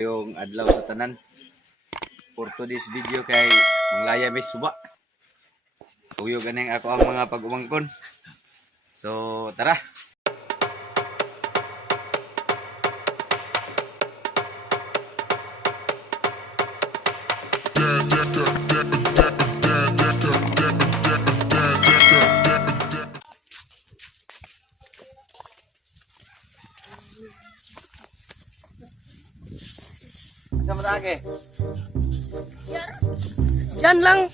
Yung adlaw sa tanan for today's video kay manglaya may suba. Tuyo ganing ako ang mga pag-umangkon. So tara. Sama lagi. Diyan lang.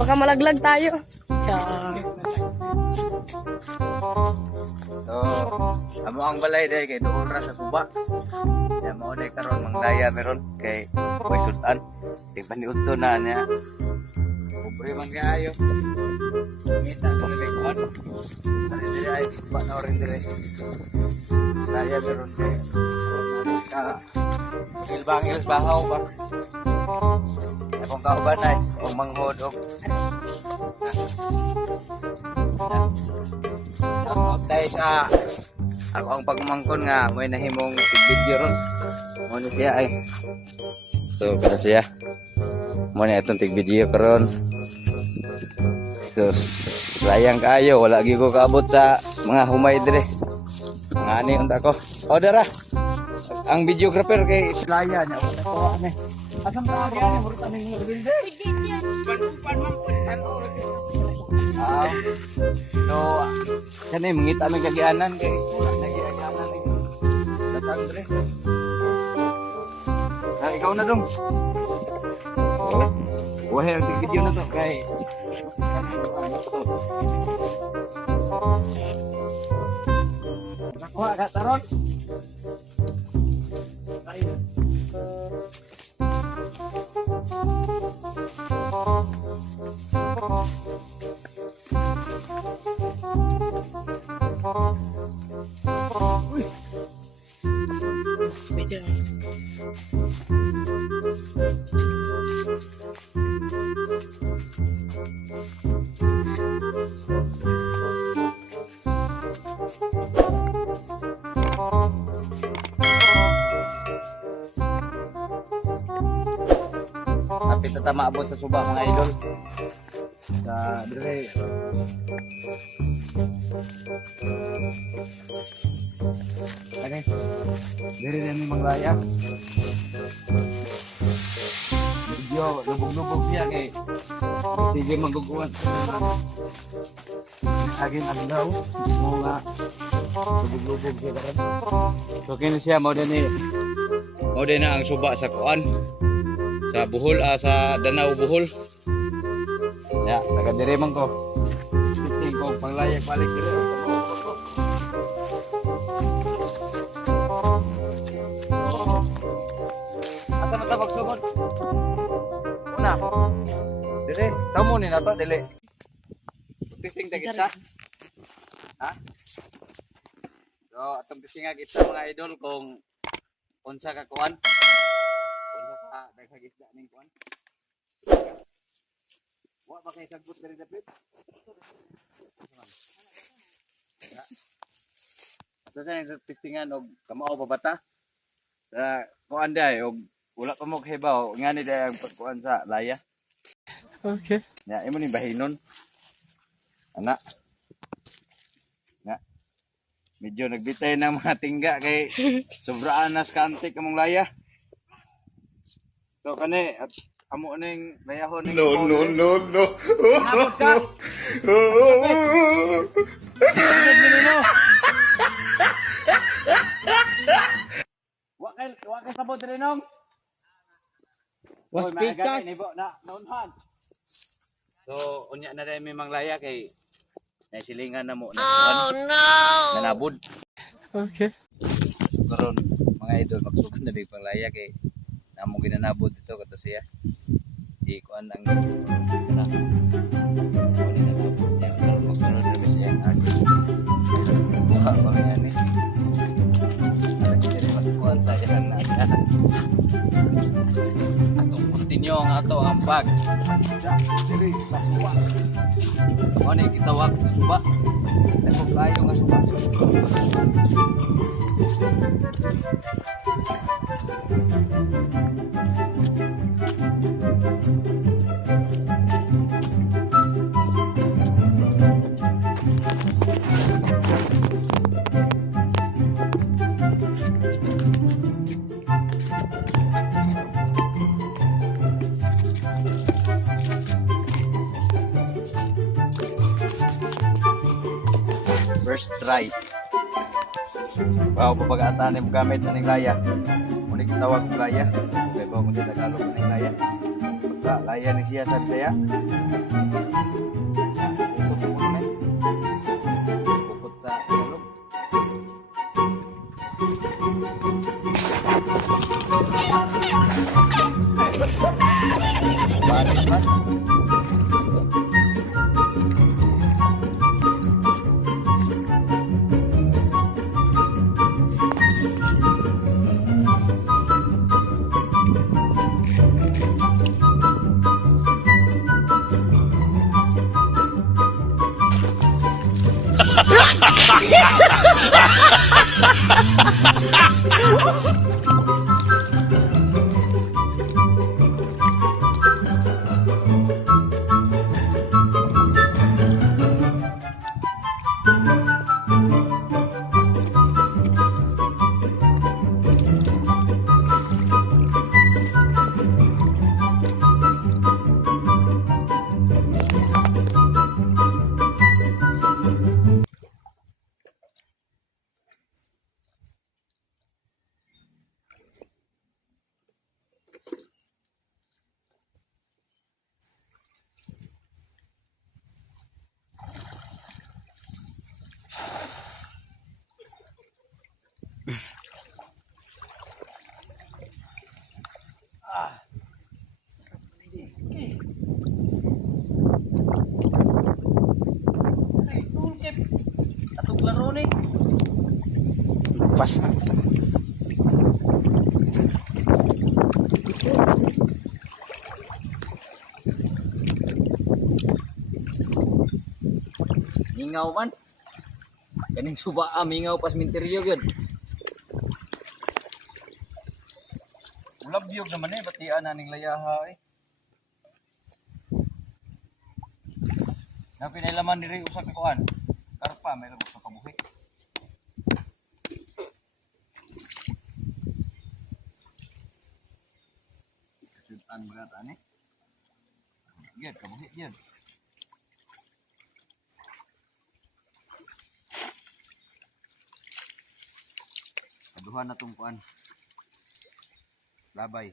Baka malaglag tayo. Tiyan. So, amo ang balay day kay doon ra sa suba. Ya mao day karon manglaya meron kay may sultan. Di paniudto na niya. Pobre man kaayo. Ngita ko ni kon. Ari dire ay suba na rin dire. Laya meron kay ka ilbang bahaw ba. Akong kauban ay kung manghod og dahil sa ako ang pagmangkon nga may nahimong video ron mo ni siya ay so kada siya mo ni itong tig video karon so sayang kaayo wala gyud ko kaabot sa mga humay dire mga ani unta ko order ah ang videographer kay Islaya nya ko ani asam ta ani murut ani ngilde so kani mangita may kagianan kay nagianan ni datang dre ikaw na dong wahe ang video na to kay nakuha ka taron Apit na maabot sa suba mga idol sa dire kani dire na may manglaya medyo lubog-lubog siya kay sige maguguan aging adlaw mo nga lubog-lubog siya karon so kini siya mo din na ang suba sa kuan sa Bohol sa Danau Bohol. Ya, taga dire man ko. Ting ko panglayak balik dire. Asa na ta magsugod? Una. Dire, tamo ni nato dili. Testing ta kitsa. Ha? So, atong testing nga kitsa mga idol kung unsa ka kuan. Dagdag isda ning kuan. Wa ba kay sagbot diri dapit? Ato sa yung testingan og kamao pa bata. Sa kuan day og wala pa mo kahibaw ngani day ang pagkuan sa laya. Okay. Ya, imo ni bahinon. Ana. Ya. Medyo nagbitay ng mga tingga kay sobraan nas kaantik among laya. So kani at amo ning layahon ning no. Nabot ka. Wa kay sabot rin nong. Was pikas. Na naunhan. So unya na rin may manglaya kay naisilingan na mo na kuan. No. Nanabod. Okay. Karon mga idol magsugod na big panglaya kay namo ginanabot dito kato siya di kuan ang na kunin na nabot niya pero magsunod na siya ang buha pa niya ni ala kini magkuan sa ilang na atong continue ang ato ang pag diri sa suba mo ni gitawag suba dako kayo nga suba First try. Wow, papagaataan mo gamit na ng laya. Unik tawag ko laya. Okay, bawa mo din Tagalog na ng laya. Basta laya ni siya sabi saya. Ukot mo na. Ukot sa Tagalog. Balik man. Atong laro ni. Pas. Mingaw man. Kaning suba mingaw pas minteryo gyud. Ulab biyog naman batian na ning layaha eh. Na pinailaman diri usa ka kuan. Karpa may labot sa kabuhi. Kasudan mga tani. Gyud kabuhi gyud. Kaduhan na tong kuan. Labay.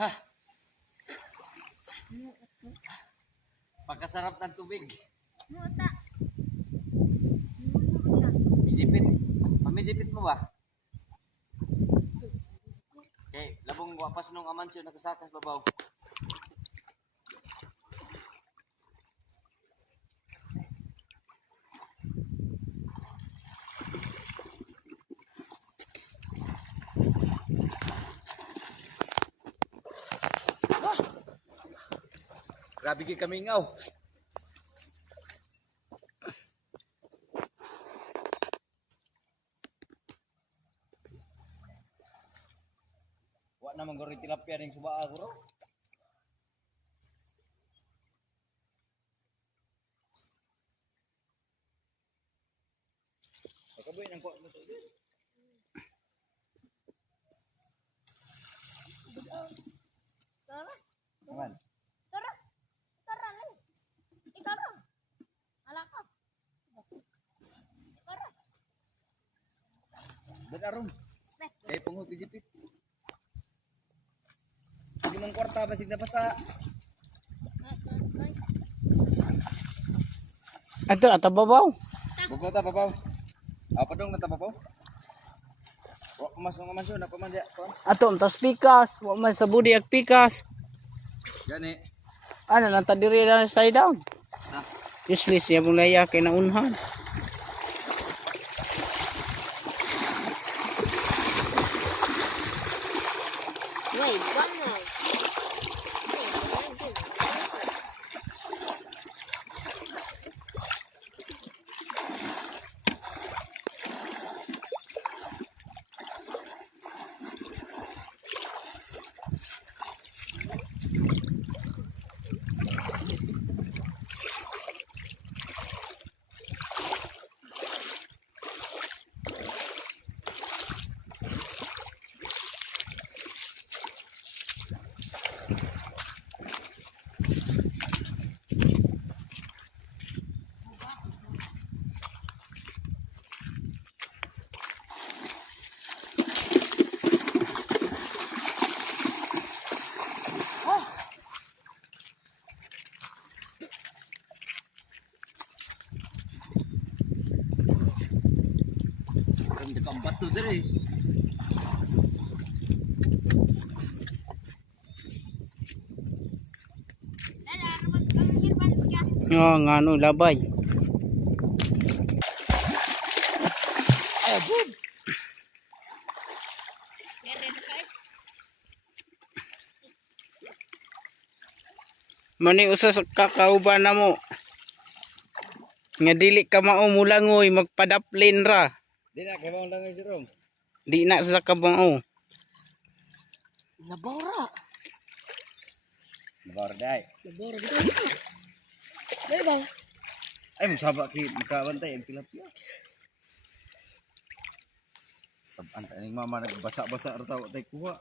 Ha. Pagkasarap ng tubig. Muta. Mijipit. Pamijipit mo ba? Okay, labong wapas nung amansyo nakasakas babaw. Grabe kay kamingaw. Wa na manggori tilapia ning subaa guro. Kaboy nang ko to. Tara. Aman. Tara. Tara lang. Ikaw lang. Ala ka. Tara. Dadarom. Kay pungod bijipit. Hindi mong kwarta basig na basa. Ato atababaw. Babaw ta, babaw. Apa dong natababaw? Wa kumasong manso na pamanja kon. Ato tas pikas, wa man sa budi ag pikas. Gani. Ano nang tadiri na side down. Ha? Useless ya mong laya kay naunhan. Wait, one more. Ang dekambat to dire. Dara, mag-hirman ka. Oh, ngano labay. Mani usa sa kakauban na mo. Nga dili ka mao mulangoy magpadaplin ra. Di na kay lang si Rom. Di na sa kabao. Nabora. Babar dai. Nabora dito. Bye-bye. Ay musaba ki makabantay ang tilapia. Taban ta ning mama nagbasa-basa ra tawo tay kuha.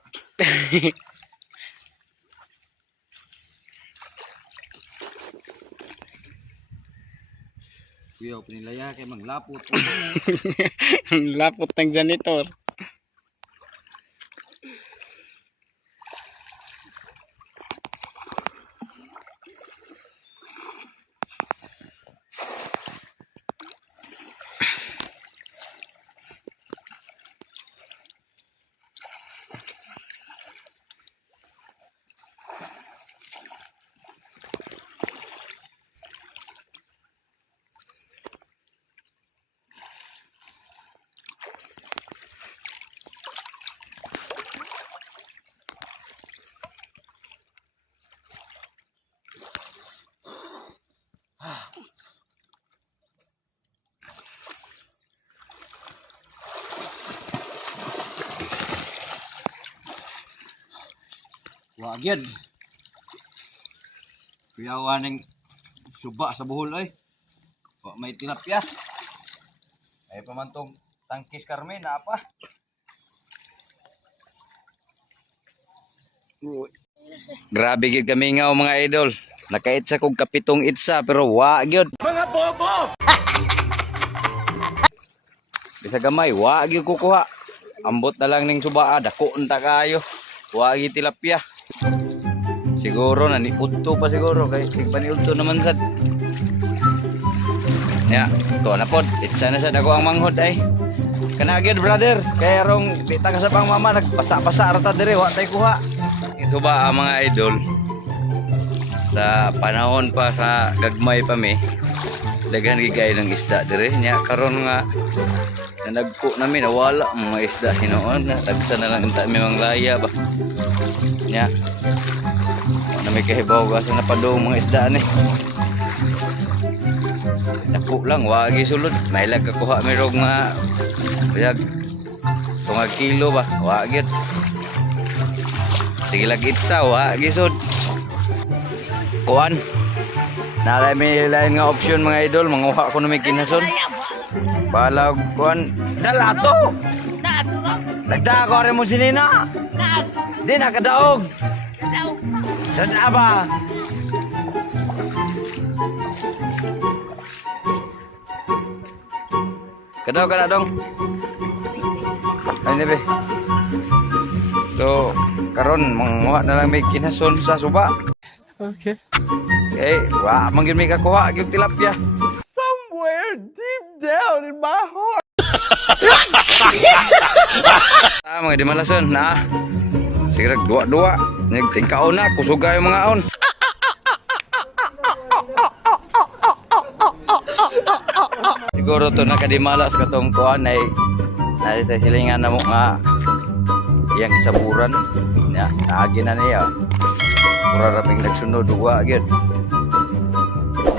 Kuya pinilaya kay manglapot. Lapot ng janitor. Wag yan. Kuya waning suba sa buhol ay. Wa may tilapia. Ay pamantong tangkis karme na apa? Grabe gid kami nga mga idol. Nakaitsa kog kapitong itsa pero wa gyud. Mga bobo. Bisa gamay wa gyud kukuha. Ambot na lang ning suba dako unta kayo. Wa gyud tilapia. Siguro nanipudto pa siguro kay sigpaniudto naman sad. Ya, to na pod. Itsa na sad ako ang manghod ay. Kana gyud brother, kay arong bita ka sa pang mama nagpasa-pasa ra ta dire wa tay kuha. Suba ang mga idol. Sa panahon pa sa gagmay pa mi, daghan gigay ng isda dire nya karon nga nagko namin nawala ang mga isda hinoon na tagsa na lang unta mi manglaya ba. Nya na may kahibaw kasi napadong mga isda ni. Dako lang wagi sulod, may lag kakuha mi rog nga bayag tungag kilo ba, wagi. Sige lagi itsa, wagi sud. Kuan. Nalay may lain nga option mga idol, manguha ko na may kinason. Balag kuan, dalato. Nagda ko rin mo sinina. Di nakadaog. Saan ba? Kadaog ka na dong. Ay nebe. So, karon manguha na lang may kinason sa suba. Okay. Okay, wa manggil may kakuha gyud tilapia. deep down in my heart. Mga di malason na. Sigurag dua-dua. Nagtingkaon na, kusuga yung mga on. Siguro to nakadimalas katong kuan ay sa silingan na mo nga iyang isaburan nya naagi na niya mura raming nagsunod duwa gyud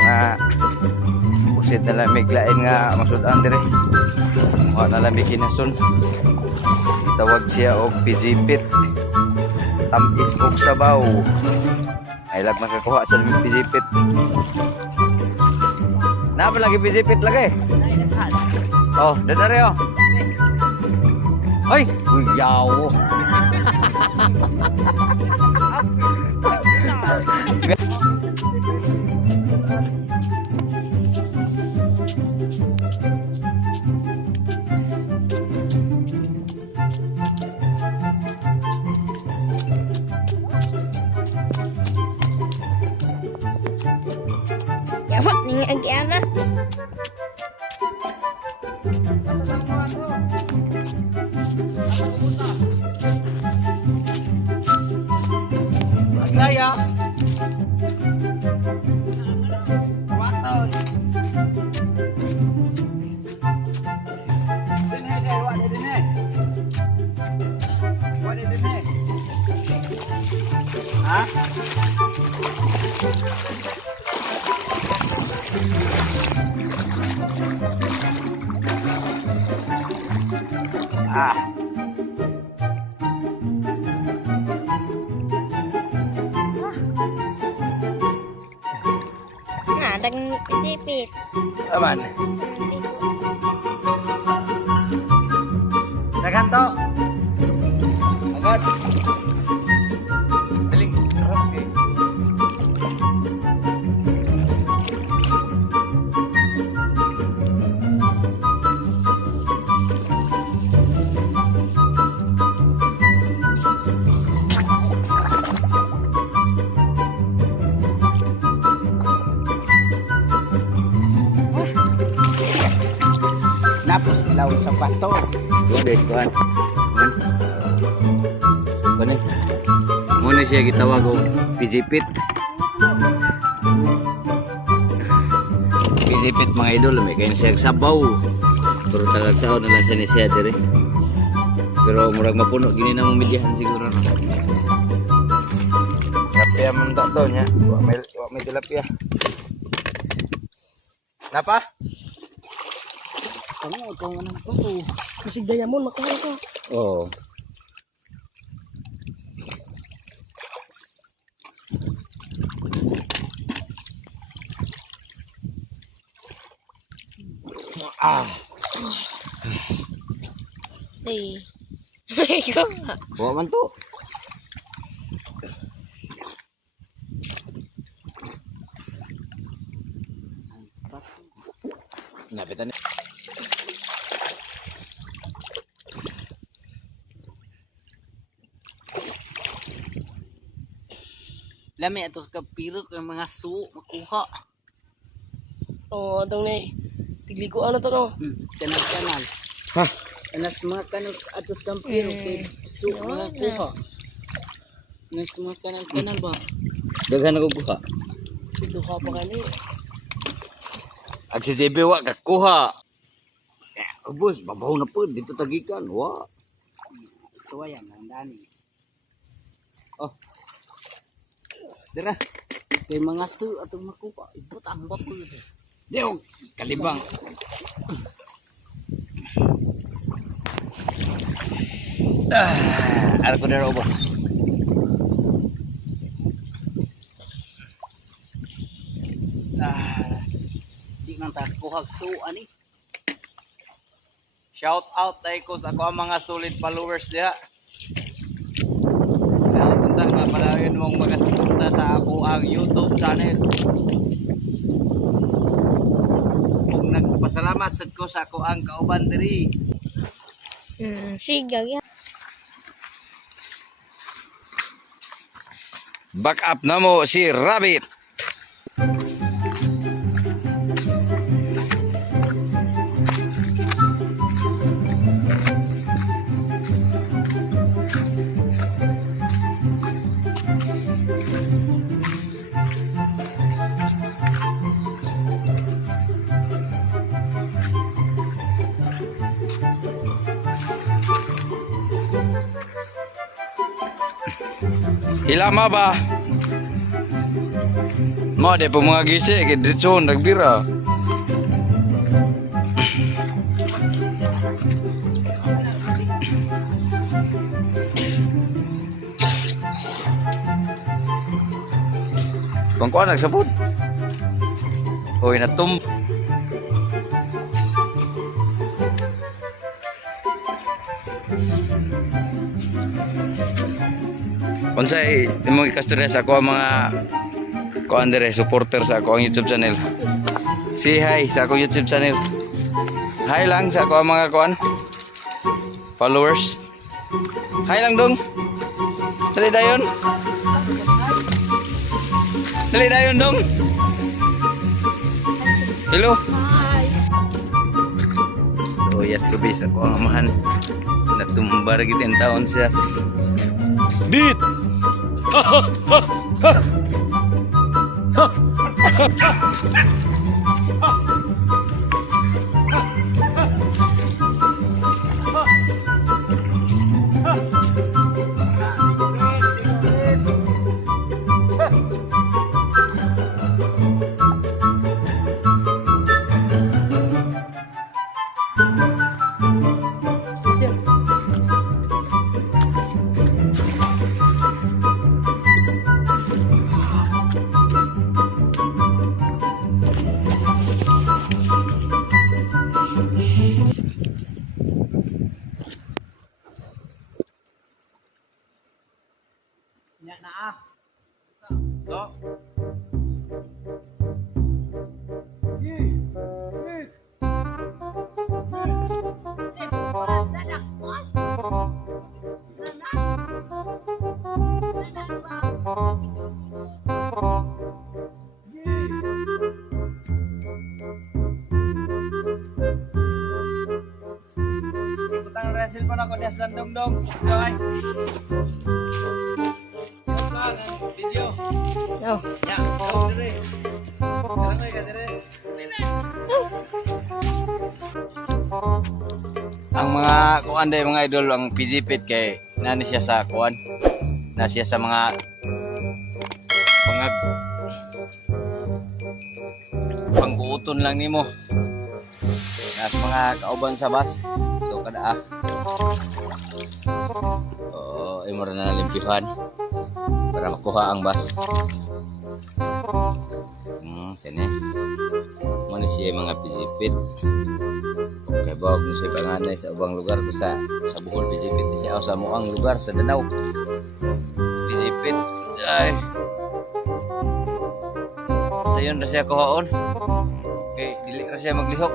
nga usit na lamig lain nga masudan dire wa na lamig kinason itawag siya og pizipit tamis og sabaw ay lag makakuha sa pizipit na pa lagi pizipit lagi oh dadare oh ay uyaw Dapat ning agiana. Aglaya. Wato. Dinhe deh, wa dinhe. Wa dinhe. Ha? Ah. Nah, dang pijipit. aman Dagan to. Agad. Dali. Okay. napos ilaw sa pato Udah kuan. Kuan. Muna siya gitawag og pizipit. Pizipit mga idol, may kain siya sabaw. Pero tagag saon na lang siya ni siya dire. Pero murag mapuno gini na mamilyahan siguro. tilapia man to nya wa may tilapia napa Kamu ikaw nga nang to. Kasi diamond makuha ka. Oh. Hey. Ikaw nga. Bawa man to. Napitan. Lami atos ka piro kay mga su makuha. Oh, atong ni tigligo ano to no? Kanal. Ha? Anas mga kanal atos ka piro kay su mga kuha. Anas mga kanal ba? Daghan ako kuha. Duha pa kani. Ag si JB wa kakuha. Ubos, babaw na po dito tagikan. Wa. Suwayan ang dani. Oh. Dira. Kay mga su atong makuha. Ibot ang bapo. Deo kalibang. Ano ko na ubos. Di man ta kuha su ani. Shout out tayo ko sa ako ang mga solid followers diha. Punta ka palagin mong magapunta sa ako ang YouTube channel. Kung nagpasalamat sad ko sa ako ang kauban diri. Sigaw ya. back up na mo si Rabbit Hilama ba? Mo de po mga gisi kay diretso nagbira. Bangko nagsabot. Oy natum. Unsay imong ikastorya sa ako ang mga kuan dire supporter sa ako ang YouTube channel. Say hi sa ako YouTube channel. Hi lang sa ako ang mga kuan followers. Hi lang dong. Dali dayon. Dali dayon dong. Hello. Hi. Oh yes, lubis ako ang amahan. Natumbar gitin taon siya. Dit. Putang resil pa na ko des landong dong. Guys. Video. Oh. Ya, dire. Karang ka dire. Ang mga kuan day mga idol ang PGPit kay nani siya sa kuan. Na siya sa mga pangguuton lang nimo. Nas mga kauban sa bus. So kada oh, imo ra na limpihan para makuha ang bus. Kani. Mo siya mga PGPit. Kay bawag mo siya panganay sa ubang lugar sa Bohol PGPit siya o sa muang lugar sa Danau. PGPit ay sayon ra siya kuhaon. Okay, dili ra siya maglihok.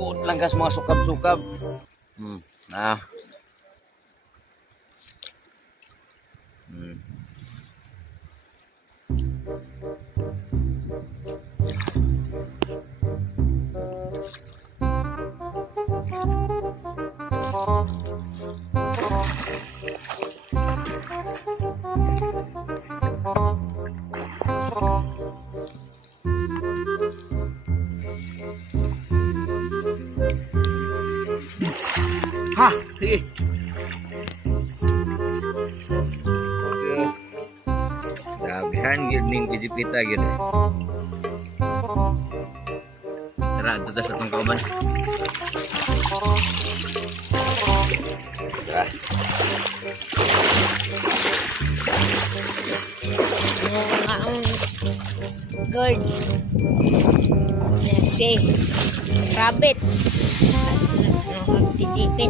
Kuot lang gas mga sukab-sukab. Nah. Ha, sige. Dabihan gid ning PGPita gid. Tara dito sa tong kauban. Tara. Guard. Si rabbit. Pijipit.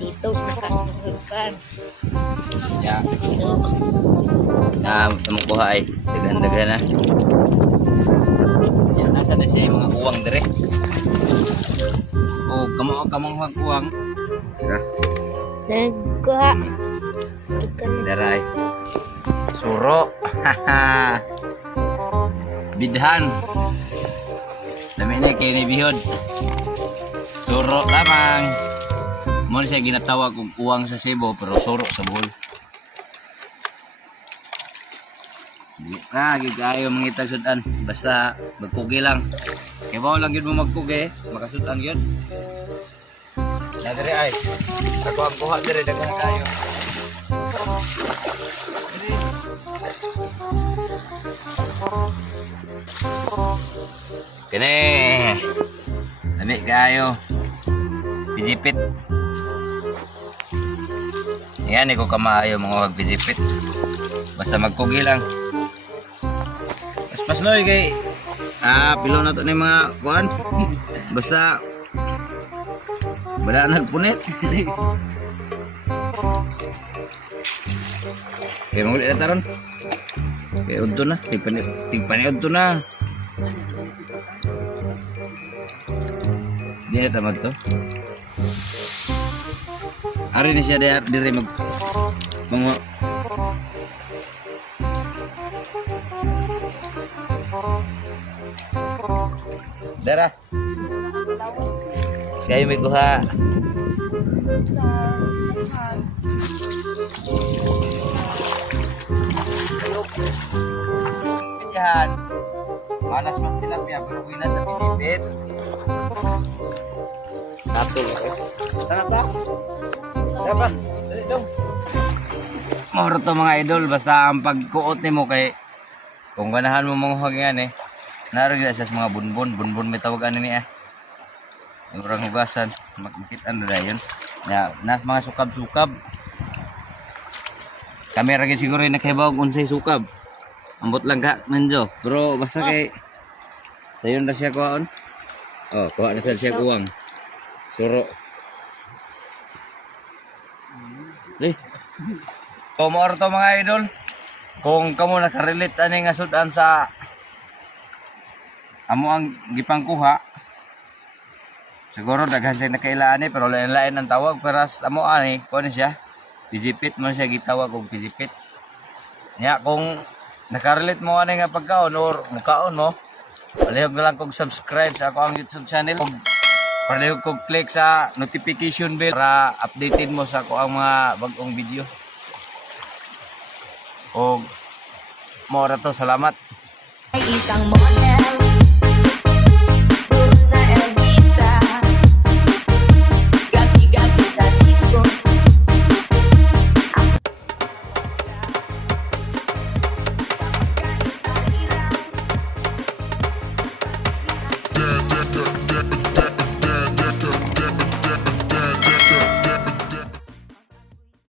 Dito nakasukan. Ya, So, na makuha ay dagan-dagan na. Yan nasa na siya yung mga uwang dire. Oh, kamang uwang. Tara. nagkuha. Daray. Suro. Haha. Bidhan. Dami na kay ni bihod. Suro lamang. Mo siya ginatawag kung uwang sa Cebu pero suro sa Bohol. Di ka gigayo mangita sudan basta magpugi lang. Kaya ba lang gyud mo magpugi, makasudan gyud. Ya dire ay. Ako ang kuha dire daghang kayo. Kini. Lami kayo. Pijipit. Yan ko kamaayo mga pijipit. Basta magkugi lang. Pas loy kay pilo na to ni mga kuan. Basta wala nagpunit. Kaya muli na taron. Kaya udto na. Tigpani udto na. Di na tamad to. Ari ni siya diri mag mga Dara. Kayo may kuha. Yan. Manas mas tilapia pero kuwi na sa pisipit. Tatul. Sana ta? Dapat. Dali dong. Moro to mga idol basta ang pagkuot nimo kay kung ganahan mo mga hagyan naroon sa mga bunbun may tawagan ni yung orang hugasan makikitaan na yun ya, nas mga sukab kami ragi siguro yung nakahibaw unsay sukab ambot lang ka nandiyo pero basta kay sayon na siya kuhaan kuha na siya kuwang suro kung maoro to mga idol kung kamo nakarelate ani nga sudan sa amo ang gipang kuha siguro daghan siya nakailaan pero lain-lain ang tawag peras amo ani kuno siya pijipit mo siya gitawag og pijipit nya kung nakarelate mo ani nga pagkaon or mukaon mo palihog na lang kog subscribe sa ako ang YouTube channel kog palihog kog click sa notification bell para updated mo sa ako ang mga bagong video og mo ra to salamat Isang mona